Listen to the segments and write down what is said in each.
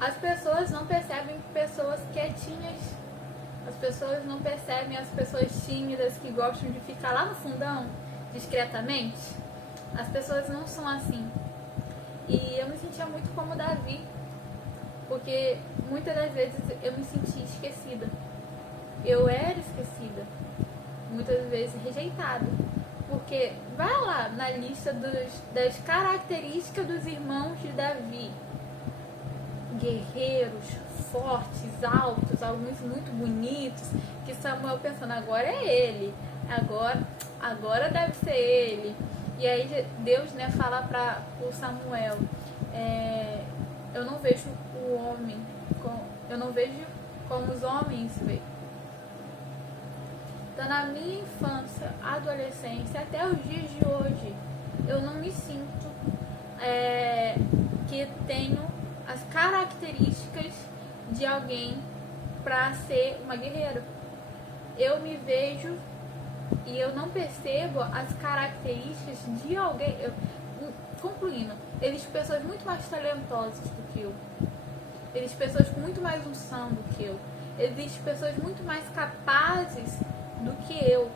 As pessoas não percebem pessoas quietinhas. As pessoas não percebem as pessoas tímidas que gostam de ficar lá no fundão, discretamente. As pessoas não são assim. E eu me sentia muito como Davi, porque muitas das vezes eu me sentia esquecida. Eu era esquecida, muitas vezes rejeitada. Porque vai lá na lista das características dos irmãos de Davi. Guerreiros, fortes, altos, alguns muito bonitos, que Samuel pensando, agora é ele, agora deve ser ele. E aí Deus, né, fala para o Samuel, eu não vejo o homem, eu não vejo como os homens veem. Então, na minha infância, adolescência, até os dias de hoje, eu não me sinto que tenho as características de alguém para ser uma guerreira. Eu me vejo e eu não percebo as características de alguém. Concluindo, existem pessoas muito mais talentosas do que eu. Existem pessoas com muito mais unção do que eu. Existem pessoas muito mais capazes do que eu.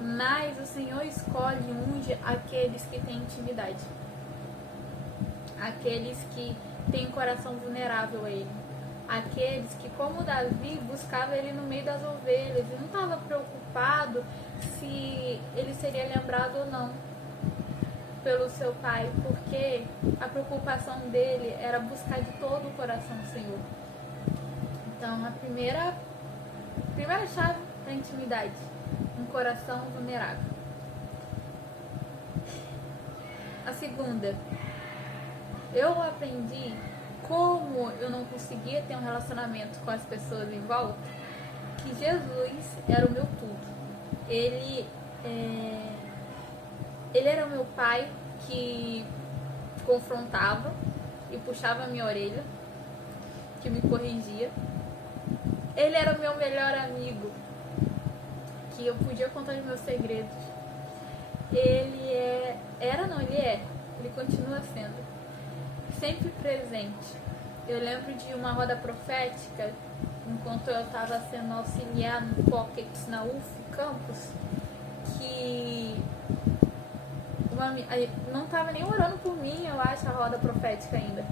Mas o Senhor escolhe e unge aqueles que têm intimidade. Aqueles que têm um coração vulnerável a Ele. Aqueles que, como Davi, buscava Ele no meio das ovelhas e não estava preocupado se ele seria lembrado ou não pelo seu pai, porque a preocupação dele era buscar de todo o coração o Senhor. Então, a primeira chave da intimidade, um coração vulnerável. A segunda, eu aprendi como eu não conseguia ter um relacionamento com as pessoas em volta, que Jesus era o meu tudo. Ele era o meu pai que confrontava e puxava a minha orelha, que me corrigia. Ele era o meu melhor amigo, que eu podia contar os meus segredos. Ele continua sendo sempre presente. Eu lembro de uma roda profética, enquanto eu estava sendo auxiliar no Pockets na UF Campus, que não estava nem orando por mim, eu acho, a roda profética ainda.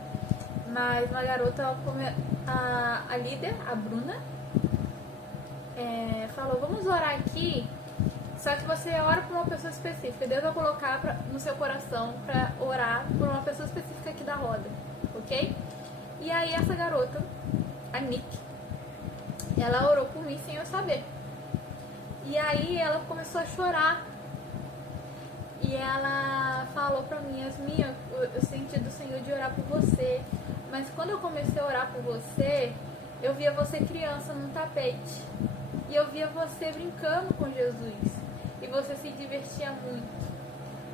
Mas uma garota, a líder, a Bruna, falou, vamos orar aqui, só que você ora por uma pessoa específica. Deus vai colocar no seu coração para orar por uma pessoa específica aqui da roda, ok? E aí essa garota, a Nick, ela orou por mim sem eu saber. E aí ela começou a chorar. E ela falou pra mim, Yasmin, eu senti do Senhor de orar por você. Mas quando eu comecei a orar por você, eu via você criança num tapete. E eu via você brincando com Jesus. E você se divertia muito.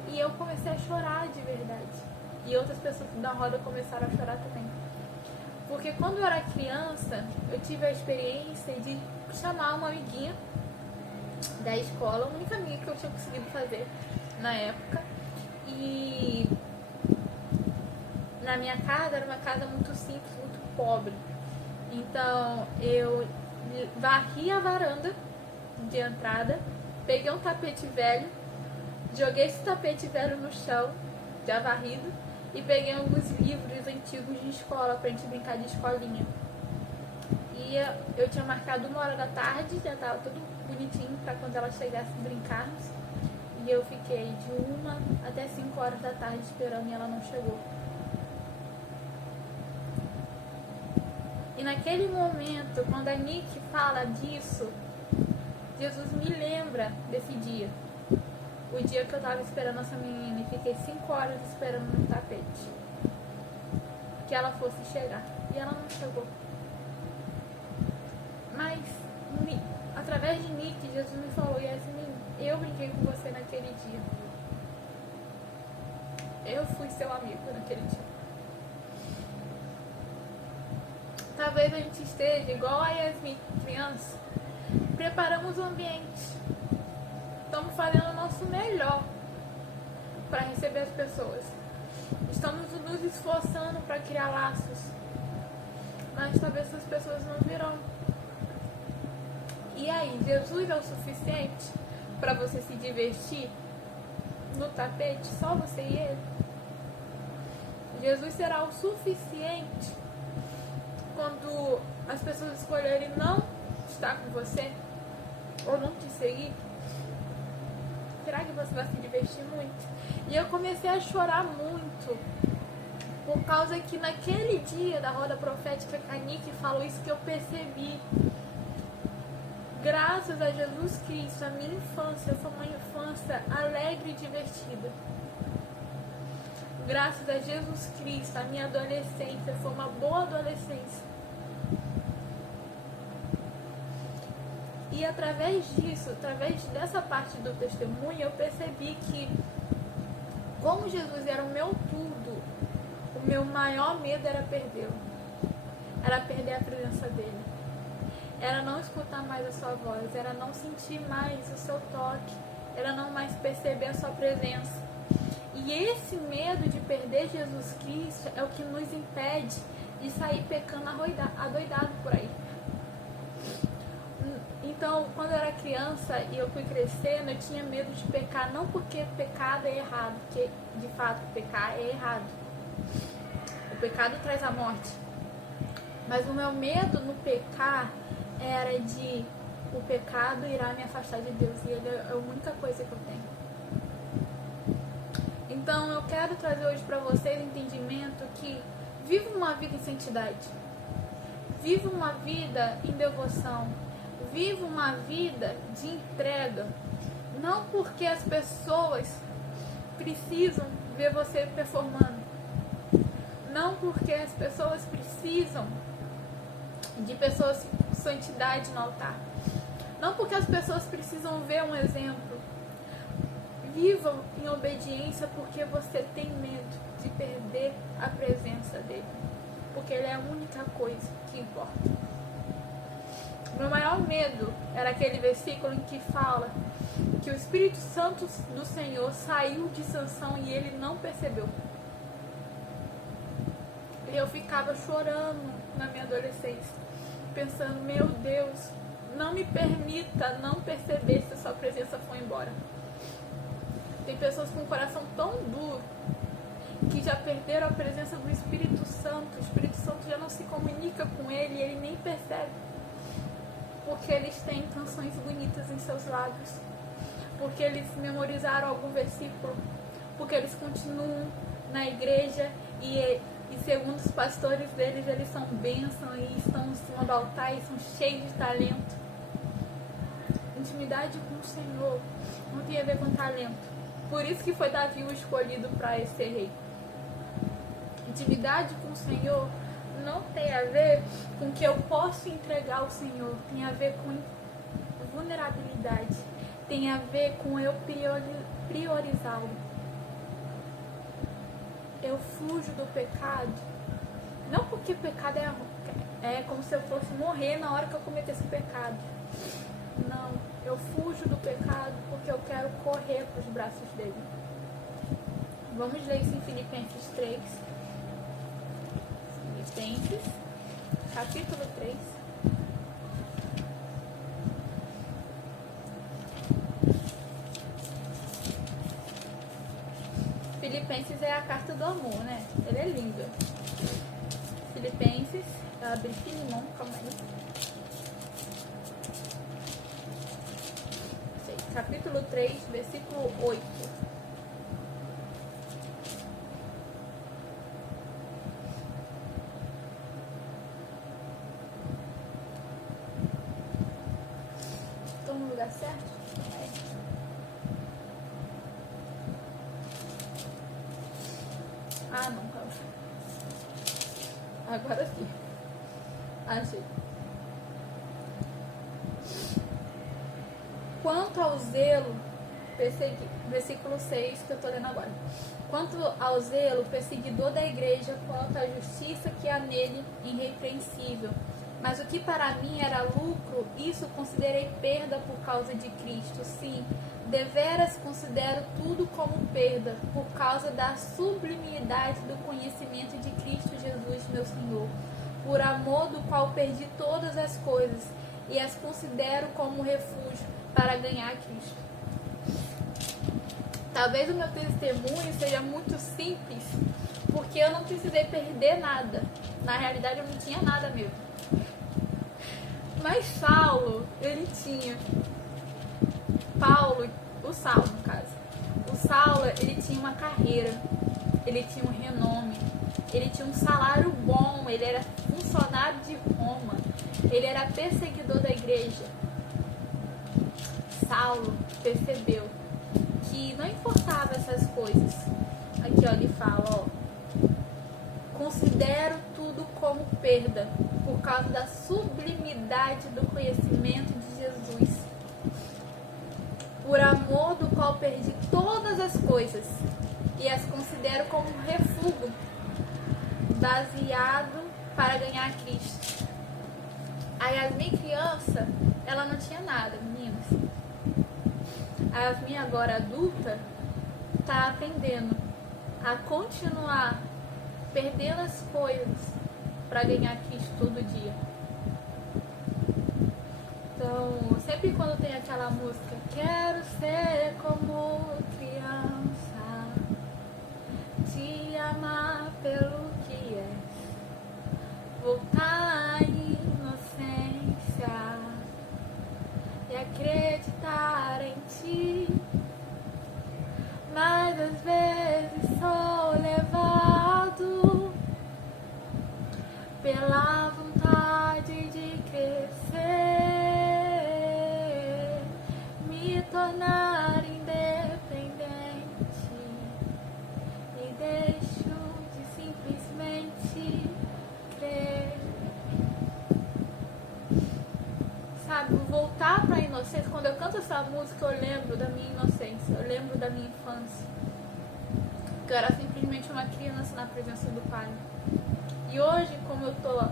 E eu comecei a chorar de verdade. E outras pessoas da roda começaram a chorar também. Porque quando eu era criança, eu tive a experiência de chamar uma amiguinha da escola, a única amiga que eu tinha conseguido fazer na época. E na minha casa, era uma casa muito simples, muito pobre. Então eu varri a varanda de entrada, peguei um tapete velho, joguei esse tapete velho no chão, já varrido, e peguei alguns livros antigos de escola pra gente brincar de escolinha. E eu tinha marcado 1h da tarde, já tava tudo bonitinho pra quando ela chegasse brincarmos. E eu fiquei de 1 até 5h da tarde esperando e ela não chegou. E naquele momento, quando a Nick fala disso, Jesus me lembra desse dia. O dia que eu tava esperando essa menina e fiquei 5 horas esperando no tapete que ela fosse chegar. E ela não chegou. Mas, através de Nick, Jesus me falou, Yasmin, eu brinquei com você naquele dia. Eu fui seu amigo naquele dia. Talvez a gente esteja igual a Yasmin, criança. Preparamos o ambiente. Estamos fazendo o nosso melhor para receber as pessoas. Estamos nos se esforçando para criar laços, mas talvez essas pessoas não virão. E aí, Jesus é o suficiente para você se divertir no tapete, só você e ele? Jesus será o suficiente quando as pessoas escolherem não estar com você ou não te seguir? Será que você vai se divertir muito? E eu comecei a chorar muito, por causa que naquele dia da roda profética que a Nick falou isso, que eu percebi. Graças a Jesus Cristo, a minha infância foi uma infância alegre e divertida. Graças a Jesus Cristo, a minha adolescência foi uma boa adolescência. E através disso, através dessa parte do testemunho, eu percebi que, como Jesus era o meu tudo, o meu maior medo era perdê-lo. Era perder a presença dele. Era não escutar mais a sua voz, era não sentir mais o seu toque, era não mais perceber a sua presença. E esse medo de perder Jesus Cristo é o que nos impede de sair pecando adoidado por aí. Então, quando eu era criança e eu fui crescendo, eu tinha medo de pecar, não porque pecado é errado, porque de fato pecar é errado. O pecado traz a morte. Mas o meu medo no pecar era de o pecado irá me afastar de Deus, e ele é a única coisa que eu tenho. Então eu quero trazer hoje para vocês o entendimento que viva uma vida em santidade, viva uma vida em devoção, viva uma vida de entrega, não porque as pessoas precisam ver você performando, não porque as pessoas precisam de pessoas com santidade no altar, não porque as pessoas precisam ver um exemplo. Vivam em obediência porque você tem medo de perder a presença dele, porque ele é a única coisa que importa. Meu maior medo era aquele versículo em que fala que o Espírito Santo do Senhor saiu de Sansão e ele não percebeu. E eu ficava chorando na minha adolescência, pensando, meu Deus, não me permita não perceber se a sua presença foi embora. Tem pessoas com um coração tão duro que já perderam a presença do Espírito Santo. O Espírito Santo já não se comunica com ele e ele nem percebe. Porque eles têm canções bonitas em seus lábios. Porque eles memorizaram algum versículo. Porque eles continuam na igreja e segundo os pastores deles, eles são bênção e estão em cima do altar e são cheios de talento. Intimidade com o Senhor não tem a ver com talento. Por isso que foi Davi o escolhido para ser rei. Intimidade com o Senhor não tem a ver com o que eu posso entregar ao Senhor. Tem a ver com vulnerabilidade. Tem a ver com eu priorizá-lo. Eu fujo do pecado. Não porque pecado é como se eu fosse morrer na hora que eu cometesse o pecado. Não, eu fujo do pecado porque eu quero correr para os braços dele. Vamos ler isso em Filipenses 3. Filipenses, capítulo 3. Filipenses é a carta do amor, né? Ele é lindo. Filipenses, eu abri Filimão, calma aí. Capítulo 3, versículo 8. Estou no lugar certo? Ah, não, calma. Agora sim. Achei. Quanto ao zelo, versículo 6 que eu estou lendo agora. Quanto ao zelo perseguidor da igreja, quanto à justiça que há nele, irrepreensível, Mas o que para mim era lucro, isso considerei perda por causa de Cristo. Sim, deveras considero tudo como perda, por causa da sublimidade do conhecimento de Cristo Jesus, meu Senhor, por amor do qual perdi todas as coisas e as considero como refúgio para ganhar Cristo. Talvez o meu testemunho seja muito simples, porque eu não precisei perder nada. Na realidade, eu não tinha nada mesmo. Mas Saulo, ele tinha. O Saulo, no caso. O Saulo, ele tinha uma carreira, ele tinha um renome, ele tinha um salário bom, ele era funcionário de Roma, ele era perseguidor da igreja. Saulo percebeu que não importava essas coisas. Aqui, ó, ele fala, ó: considero tudo como perda, por causa da sublimidade do conhecimento de Jesus, por amor do qual perdi todas as coisas e as considero como um refúgio, baseado para ganhar Cristo. A Yasmin criança, ela não tinha nada, meninas. A Yasmin agora adulta está aprendendo a continuar perdendo as coisas para ganhar Cristo todo dia. Então, sempre quando tem aquela música, quero ser como criança, te amar pelo que és, voltar à inocência e acreditar em ti, mas às vezes sou levado pela vontade de crescer, me tornar independente e deixo de simplesmente crer. Sabe, voltar para a inocência. Quando eu canto essa música, eu lembro da minha inocência, eu lembro da minha infância, que eu era simplesmente uma criança na presença do Pai. E hoje, como eu tô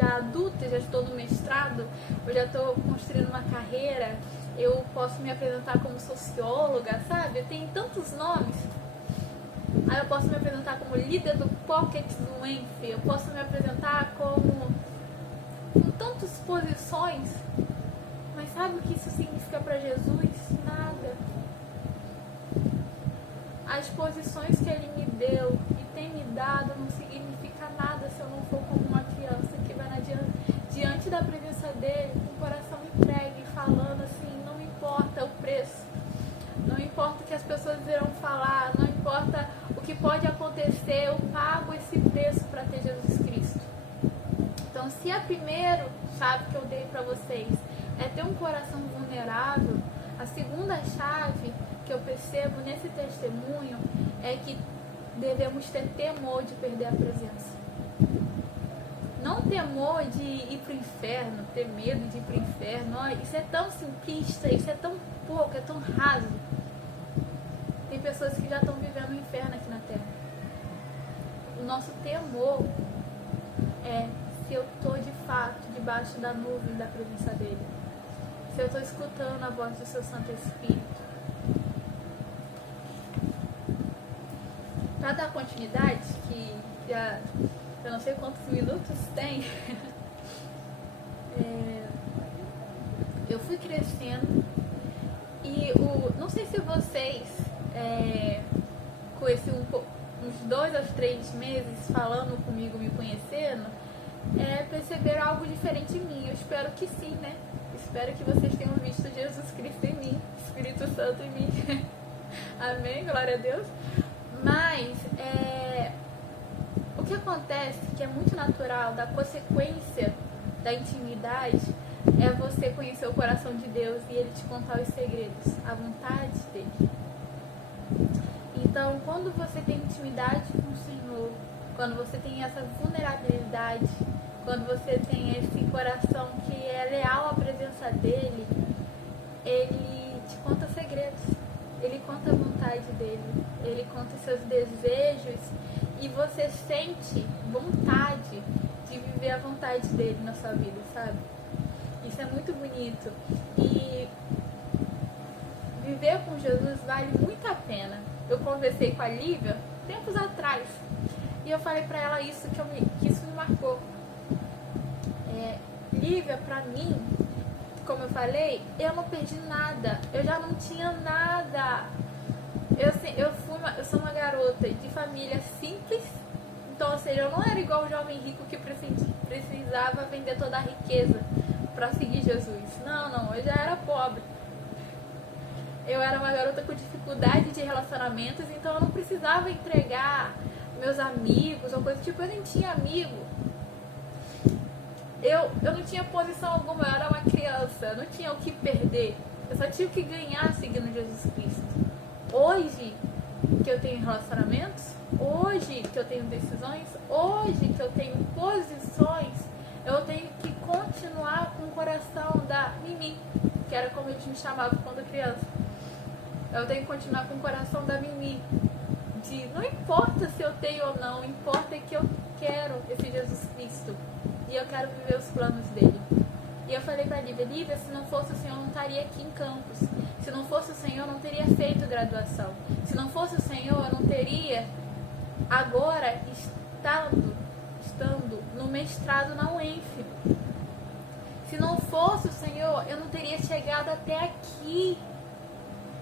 já adulta, já estou no mestrado, eu já estou construindo uma carreira, eu posso me apresentar como socióloga, sabe? Eu tenho tantos nomes. Aí eu posso me apresentar como líder do Pocket do Enfe, eu posso me apresentar como com tantas posições, mas sabe o que isso significa para Jesus? Nada. As posições que Ele me deu e tem me dado não significa nada se eu não for como uma criança que vai diante da presença dEle, com o coração entregue, falando assim, não importa o preço, não importa o que as pessoas irão falar, não importa o que pode acontecer, eu pago esse preço para ter Jesus Cristo. Então, se a primeira chave que eu dei para vocês é ter um coração vulnerável, a segunda chave que eu percebo nesse testemunho é que devemos ter temor de perder a presença. Não temor de ir para o inferno, ter medo de ir para o inferno. Olha, isso é tão simplista, isso é tão pouco, é tão raso. Tem pessoas que já estão vivendo o inferno aqui na Terra. O nosso temor é se eu estou de fato debaixo da nuvem da presença dEle. Se eu estou escutando a voz do seu Santo Espírito. Para dar continuidade, que já eu não sei quantos minutos tem, eu fui crescendo e não sei se vocês, com uns 2 a 3 meses falando comigo, me conhecendo, perceberam algo diferente em mim. Eu espero que sim, né? Espero que vocês tenham visto Jesus Cristo em mim, Espírito Santo em mim. Amém? Glória a Deus. Mas o que acontece, que é muito natural, da consequência da intimidade, é você conhecer o coração de Deus e Ele te contar os segredos, a vontade dEle. Então, quando você tem intimidade com o Senhor, quando você tem essa vulnerabilidade, quando você tem esse coração que é leal à presença dEle, Ele te conta segredos, Ele conta a vontade dEle, Ele conta os seus desejos, e você sente vontade de viver a vontade dele na sua vida, sabe? Isso é muito bonito. E viver com Jesus vale muito a pena. Eu conversei com a Lívia tempos atrás e eu falei pra ela isso, que isso me marcou. Lívia, pra mim, como eu falei, eu não perdi nada. Eu já não tinha nada. Eu sou uma garota de família simples. Então, ou seja, eu não era igual o jovem rico que precisava vender toda a riqueza para seguir Jesus. Não, eu já era pobre. Eu era uma garota com dificuldade de relacionamentos, então eu não precisava entregar meus amigos ou coisa do tipo. Eu nem tinha amigo. Eu não tinha posição alguma, eu era uma criança, eu não tinha o que perder. Eu só tinha o que ganhar seguindo Jesus Cristo. Hoje que eu tenho relacionamentos, hoje que eu tenho decisões, hoje que eu tenho posições, eu tenho que continuar com o coração da Mimi, que era como eles me chamavam quando criança. Eu tenho que continuar com o coração da Mimi. Não importa se eu tenho ou não, importa que eu quero esse Jesus Cristo. E eu quero viver os planos dele. E eu falei pra Lívia, se não fosse o Senhor, eu não estaria aqui em Campos. Se não fosse o Senhor, eu não teria feito graduação. Se não fosse o Senhor, eu não teria agora estando no mestrado na UENF. Se não fosse o Senhor, eu não teria chegado até aqui.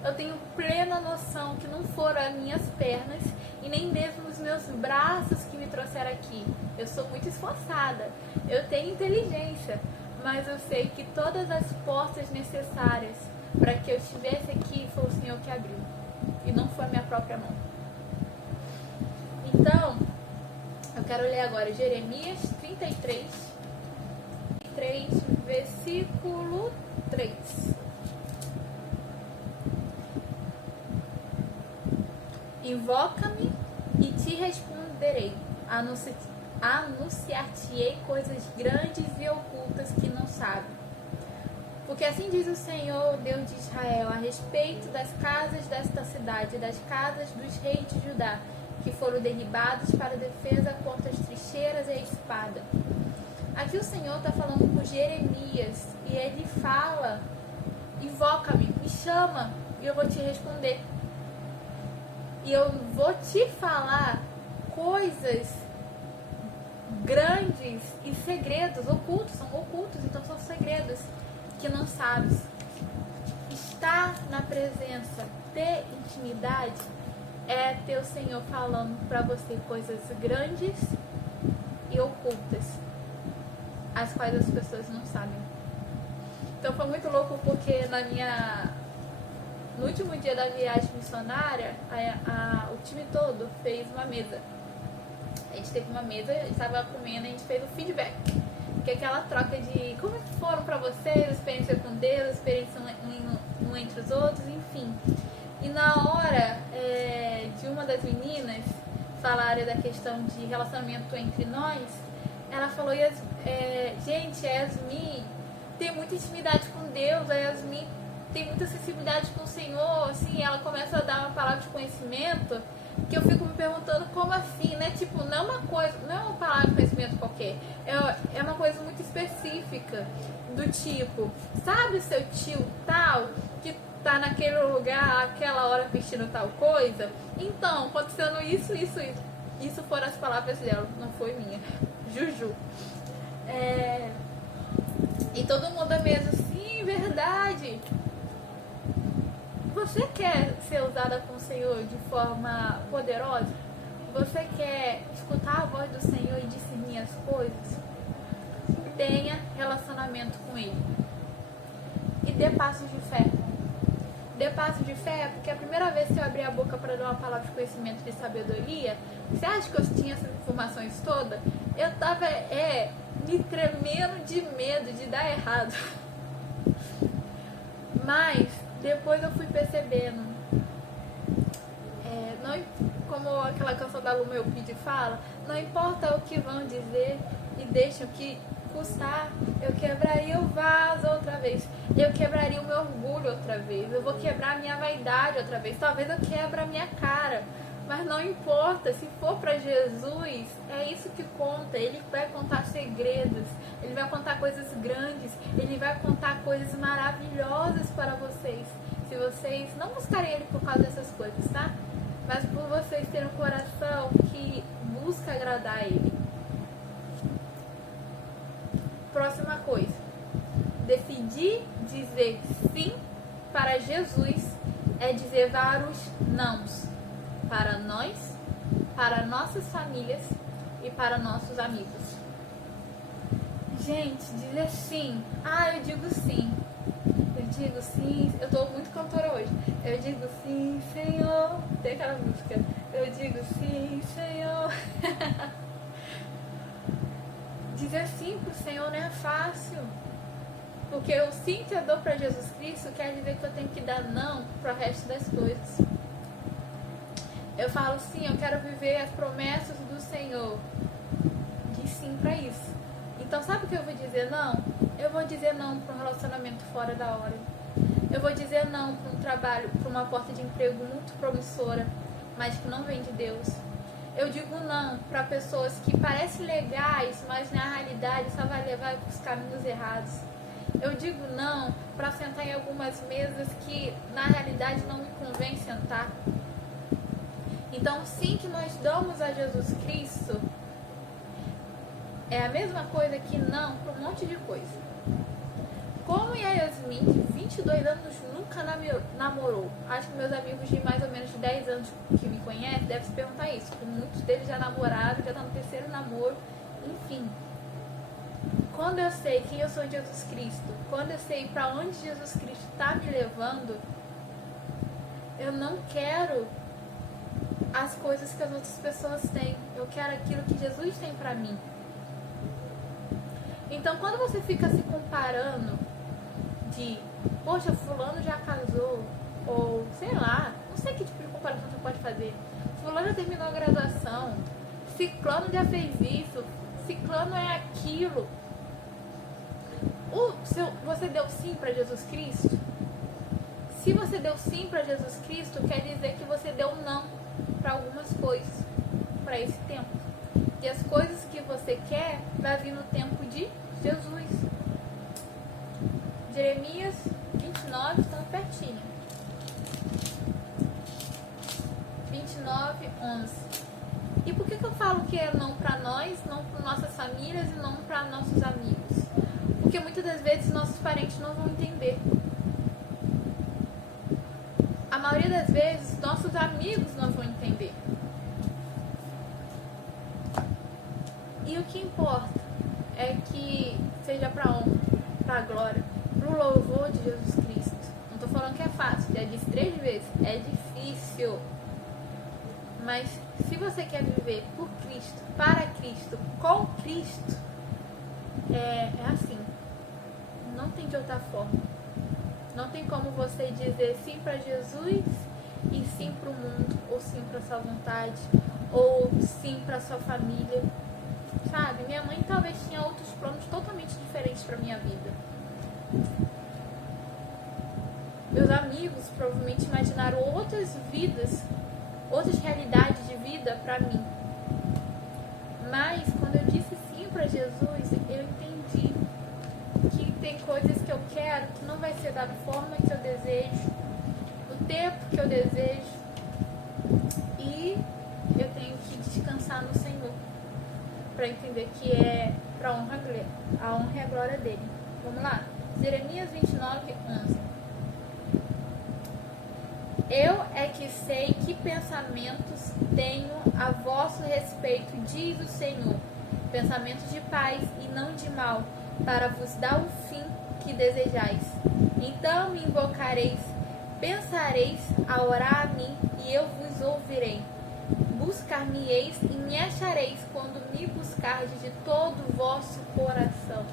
Eu tenho plena noção que não foram as minhas pernas e nem mesmo os meus braços que me trouxeram aqui. Eu sou muito esforçada, eu tenho inteligência, mas eu sei que todas as portas necessárias para que eu estivesse aqui foi o Senhor que abriu e não foi a minha própria mão. Então, eu quero ler agora Jeremias 33, versículo 3. Invoca-me e te responderei. Anunciar-te-ei coisas grandes e ocultas que não sabe. Porque assim diz o Senhor, Deus de Israel, a respeito das casas desta cidade, das casas dos reis de Judá, que foram derribados para defesa contra as trincheiras e a espada. Aqui o Senhor está falando com Jeremias e ele fala: invoca-me, me chama e eu vou te responder. E eu vou te falar coisas grandes e segredos ocultos, são ocultos, então são segredos que não sabes. Estar na presença, ter intimidade, é ter o Senhor falando para você coisas grandes e ocultas, as quais as pessoas não sabem. Então foi muito louco porque no último dia da viagem missionária, o time todo fez uma mesa. A gente teve uma mesa, a gente estava comendo, a gente fez o feedback, que é aquela troca de como foram para vocês, a experiência com Deus, a experiência um entre os outros, enfim. E na hora de uma das meninas falarem da questão de relacionamento entre nós, ela falou: gente, a Yasmin tem muita intimidade com Deus, a Yasmin tem muita sensibilidade com o Senhor, assim, ela começa a dar uma palavra de conhecimento que eu fico me perguntando como assim, né? Tipo, não é uma coisa, não é uma palavra de conhecimento qualquer, é uma coisa muito específica, do tipo, sabe o seu tio tal, que tá naquele lugar, aquela hora vestindo tal coisa? Então, acontecendo isso. Isso foram as palavras dela, não foi minha. Juju. E todo mundo é mesmo, sim, verdade. Você quer ser usada com o Senhor de forma poderosa? Você quer escutar a voz do Senhor e discernir as coisas? Tenha relacionamento com Ele. E dê passos de fé. Dê passos de fé, porque a primeira vez que eu abri a boca para dar uma palavra de conhecimento, de sabedoria, você acha que eu tinha essas informações todas? Eu tava me tremendo de medo de dar errado. Mas depois eu fui percebendo, como aquela canção da Luma Eupide fala, não importa o que vão dizer e deixa o que custar, eu quebraria o vaso outra vez, eu quebraria o meu orgulho outra vez, eu vou quebrar a minha vaidade outra vez, talvez eu quebre a minha cara, Mas não importa, se for para Jesus, é isso que conta. Ele vai contar segredos, ele vai contar coisas grandes, ele vai contar coisas maravilhosas para vocês. Se vocês não buscarem ele por causa dessas coisas, tá? Mas por vocês terem um coração que busca agradar a ele. Próxima coisa. Decidir dizer sim para Jesus é dizer vários nãos para nós, para nossas famílias e para nossos amigos. Gente, dizer sim. Eu digo sim. Eu digo sim. Eu tô muito cantora hoje. Eu digo sim, Senhor. Tem aquela música. Eu digo sim, Senhor. Dizer sim pro Senhor não é fácil. Porque o sim que eu dou para Jesus Cristo quer dizer que eu tenho que dar não para o resto das coisas. Eu falo sim, eu quero viver as promessas do Senhor. Diz sim para isso. Então sabe o que eu vou dizer não? Eu vou dizer não para um relacionamento fora da hora. Eu vou dizer não para um trabalho, para uma porta de emprego muito promissora, mas que não vem de Deus. Eu digo não para pessoas que parecem legais, mas na realidade só vai levar para os caminhos errados. Eu digo não para sentar em algumas mesas que na realidade não me convém sentar. Então, sim que nós damos a Jesus Cristo é a mesma coisa que não para um monte de coisa. Como a Yasmin, de 22 anos, nunca namorou. Acho que meus amigos de mais ou menos 10 anos que me conhecem devem se perguntar isso. Porque muitos deles já namoraram, já estão no terceiro namoro, enfim. Quando eu sei quem eu sou em Jesus Cristo, quando eu sei para onde Jesus Cristo está me levando, eu não quero as coisas que as outras pessoas têm. Eu quero aquilo que Jesus tem para mim. Então, quando você fica se comparando de, poxa, fulano já casou, ou sei lá, não sei que tipo de comparação você pode fazer. Fulano já terminou a graduação, ciclano já fez isso, ciclano é aquilo. Você deu sim para Jesus Cristo? Se você deu sim para Jesus Cristo, quer dizer que você deu não para algumas coisas, para esse tempo. E as coisas que você quer vai vir no tempo de Jesus. Jeremias 29, está pertinho. 29, 11. E por que eu falo que é não para nós, não para nossas famílias e não para nossos amigos? Porque muitas das vezes nossos parentes não vão entender. A maioria das vezes nossos amigos não vão entender. E o que importa é que seja para honra, para glória, para o louvor de Jesus Cristo. Não estou falando que é fácil, já disse 3 vezes, é difícil. Mas se você quer viver por Cristo, para Cristo, com Cristo, é assim. Não tem de outra forma. Não tem como você dizer sim para Jesus e sim para o mundo, ou sim para sua vontade, ou sim para sua família. Sabe? Minha mãe talvez tinha outros planos totalmente diferentes para minha vida. Meus amigos provavelmente imaginaram outras vidas, outras realidades de vida para mim. Mas quando eu disse sim para Jesus, eu entendi que tem coisas que eu quero que não vai ser da forma que eu desejo, no tempo que eu desejo, e eu tenho que descansar no Senhor para entender que é para a honra e a glória dele. Vamos lá? Jeremias 29, 11. Eu é que sei que pensamentos tenho a vosso respeito, diz o Senhor, pensamentos de paz e não de mal, para vos dar o fim que desejais. Então me invocareis, pensareis a orar a mim, e eu vos ouvirei. Buscar-me-eis e me achareis quando me buscardes de todo o vosso coração.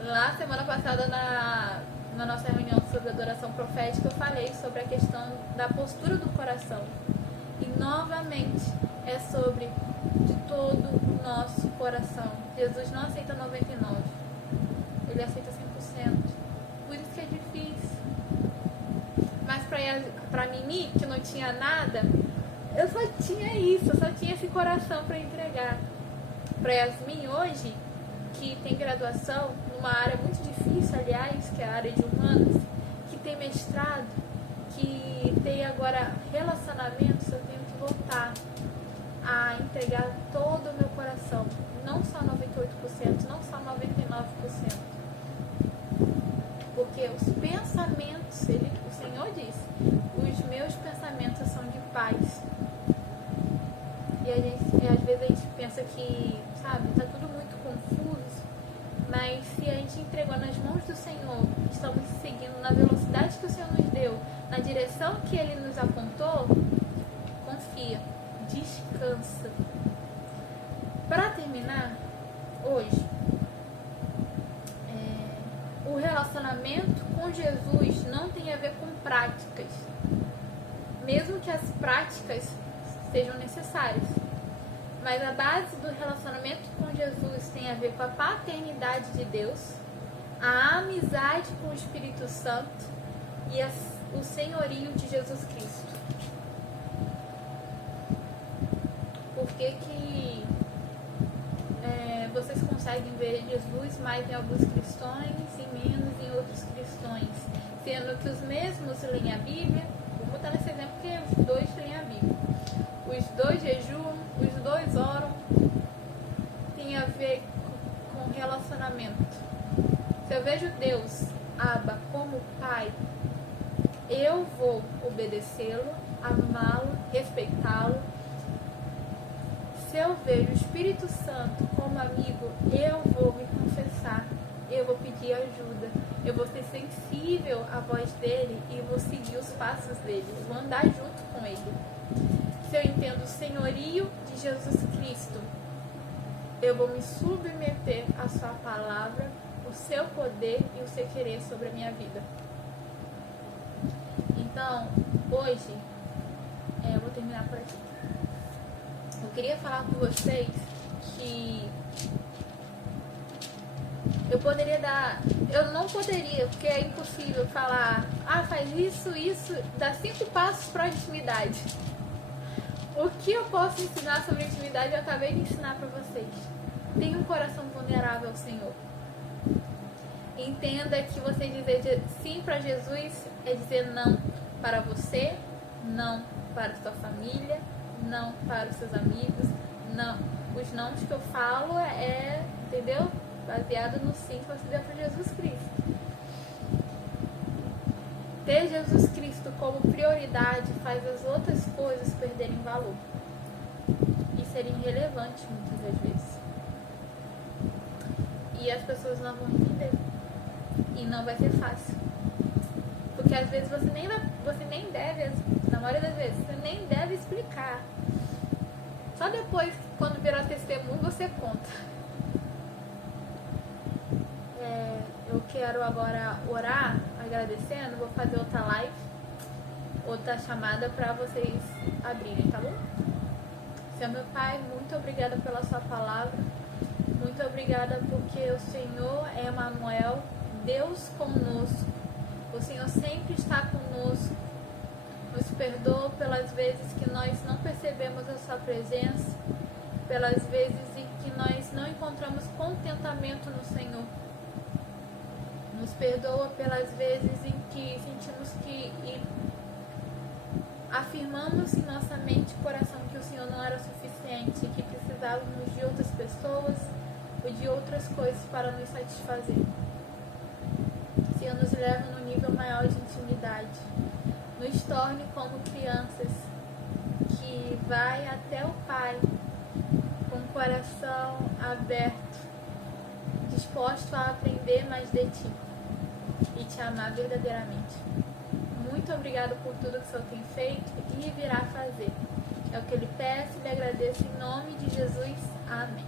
Lá, semana passada, na nossa reunião sobre adoração profética, eu falei sobre a questão da postura do coração. E, novamente, é sobre de todo o nosso coração. Jesus não aceita 99%. Ele aceita 100%. Por isso que é difícil. Mas para pra Mimi, que não tinha nada, eu só tinha isso, eu só tinha esse coração para entregar. Pra Yasmin hoje, que tem graduação numa área muito difícil, aliás, que é a área de humanas, que tem mestrado, que tem agora relacionamentos, eu tenho que voltar a entregar todo o meu coração, não só 98%, não só 99%, porque os pensamentos, o Senhor disse, os meus pensamentos são de paz. E às vezes a gente pensa que, sabe, tá tudo muito confuso, mas se a gente entregou nas mãos do Senhor, estamos seguindo na velocidade que o Senhor nos deu, na direção que Ele nos apontou, confia, descansa. Para terminar, hoje, o relacionamento com Jesus não tem a ver com práticas, mesmo que as práticas sejam necessárias. Mas a base do relacionamento com Jesus tem a ver com a paternidade de Deus, a amizade com o Espírito Santo e o senhorio de Jesus Cristo. Por que vocês conseguem ver Jesus mais em alguns cristãos e menos em outros cristãos? Sendo que os mesmos leem a Bíblia, vou botar nesse exemplo porque os dois leem a Bíblia. Os dois jejuam, os dois oram, tem a ver com relacionamento. Se eu vejo Deus, Abba, como Pai, eu vou obedecê-lo, amá-lo, respeitá-lo. Se eu vejo o Espírito Santo como amigo, eu vou me confessar, eu vou pedir ajuda, eu vou ser sensível à voz dele e vou seguir os passos dele, eu vou andar junto com ele. Se eu entendo o senhorio de Jesus Cristo, eu vou me submeter à sua palavra, o seu poder e o seu querer sobre a minha vida. Então, hoje, eu vou terminar por aqui. Eu queria falar com vocês que eu não poderia, porque é impossível falar, faz isso, dá 5 passos para a intimidade. O que eu posso ensinar sobre intimidade, eu acabei de ensinar para vocês. Tenha um coração vulnerável ao Senhor. Entenda que você dizer sim para Jesus é dizer não para você, não para sua família, não para os seus amigos, não. Os nãos que eu falo entendeu? Baseado no sim que você deu para Jesus Cristo. Ter Jesus Cristo como prioridade faz as outras coisas perderem valor e serem irrelevantes muitas das vezes. E as pessoas não vão entender. E não vai ser fácil. Porque às vezes você nem deve, na maioria das vezes, você nem deve explicar. Só depois, quando virar testemunho, você conta. Eu quero agora orar, agradecendo, vou fazer outra live, outra chamada para vocês abrirem, tá bom? Senhor meu Pai, muito obrigada pela sua palavra, muito obrigada porque o Senhor é Emanuel, Deus conosco, o Senhor sempre está conosco, nos perdoa pelas vezes que nós não percebemos a sua presença, pelas vezes em que nós não encontramos contentamento no Senhor. Nos perdoa pelas vezes em que sentimos que afirmamos em nossa mente e coração que o Senhor não era suficiente, que precisávamos de outras pessoas ou de outras coisas para nos satisfazer. O Senhor nos leva num nível maior de intimidade. Nos torne como crianças que vai até o Pai com o coração aberto, disposto a aprender mais de Ti e Te amar verdadeiramente. Muito obrigado por tudo que o Senhor tem feito e virá fazer. É o que eu lhe peço e lhe agradeço em nome de Jesus. Amém.